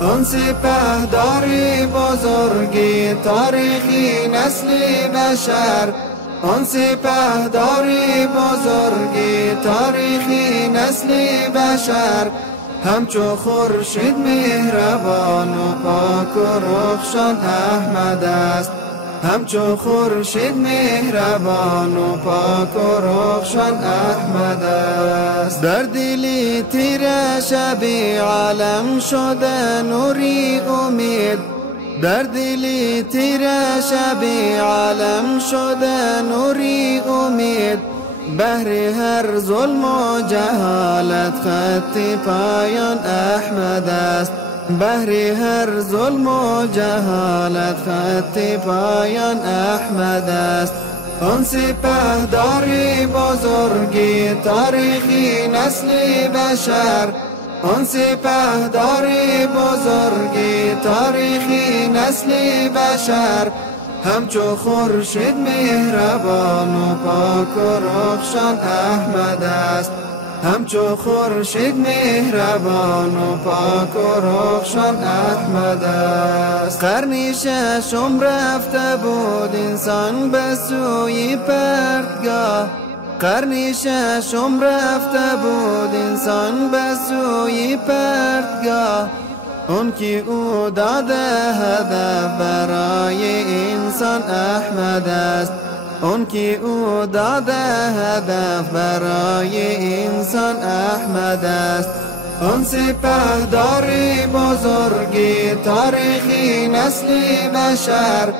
آن سپهداری بزرگی تاریخی نسل بشر، آن سپهداری بزرگی تاریخی نسل بشر، همچو خورشید مهربان و پاک و رخشان احمد است، همچو خورشید مهربان و پاک و رخشان احمد است. در دلی تیره شبی عالم شده نوری امید، در دلی تیره شبی عالم شده نوری امید، بهر هر ظلم و جهالت خط پایان احمد است، بهر هر ظلم و جهالت خط پایان احمد است. آن سپهداری بزرگی تاریخی نسل بشر، آن سپهداری بزرگی تاریخی نسل بشر، همچو خورشید مهربان و پاک و رخشان احمد است، همچو خورشید مهربان و پاک و رخشان احمد است. قرنی ششم رفته بود انسان به سوی پرتگاه، قرنی ششم رفته بود انسان به سوی پرتگاه، اون که او داده هدف برای انسان احمد است، اون که او داده هدف برای انسان احمد است. آن سپهداری بزرگی تاریخی نسل بشر،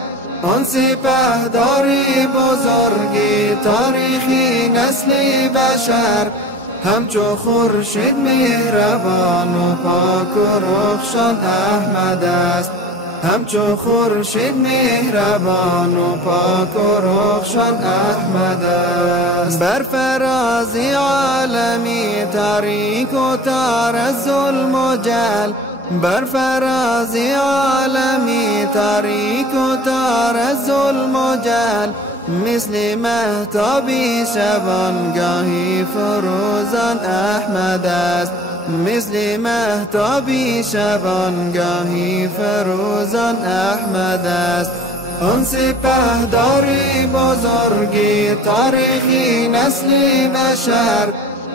آن سپهداری بزرگی تاریخی نسل بشر، همچو خورشید مهربان و پاک و رخشان احمد است، همچو خورشید مهربان و پاک و رخشان احمد است. بر فراز عالمی تاریک و تار از ظلم و جهل، بر فراز عالمی تاریک و تار از ظلم و جهل، مثل مهتابی شبانگاهی فروزان احمد است، مثل مهتابی شبانگاهی فروزان احمد است. آن سپهداری بزرگی تاریخی نسل بشر،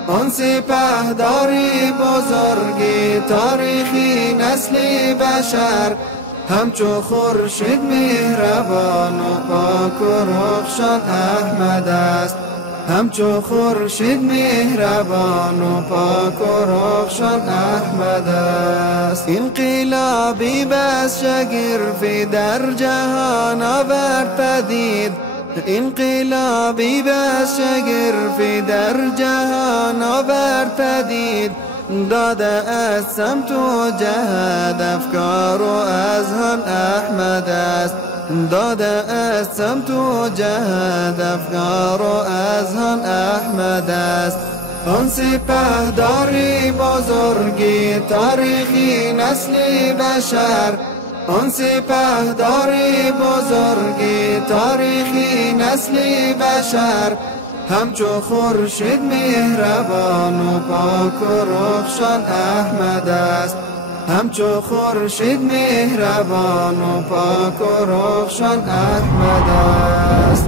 آن سپهداری بزرگی تاریخی نسل بشر، همچو خورشید مهربان و پاک و رخشان احمد است، همچو خورشید مهربان و پاک و رخشان احمد است. انقلابی بس شگرفی در جهان آورد پدید، انقلابی بس شگرفی در جهان آورد پدید، داده از سمت و جهت افکار و اذهان احمد است، داده از سمت و جهت افکار و اذهان احمد است. آن سپهداری بزرگی تاریخی نسل بشر، آن سپهداری بزرگی تاریخی نسل بشر، همچو خورشید مهربان و پاک و رخشان احمد است، همچو خورشید مهربان و پاک و رخشان احمد است.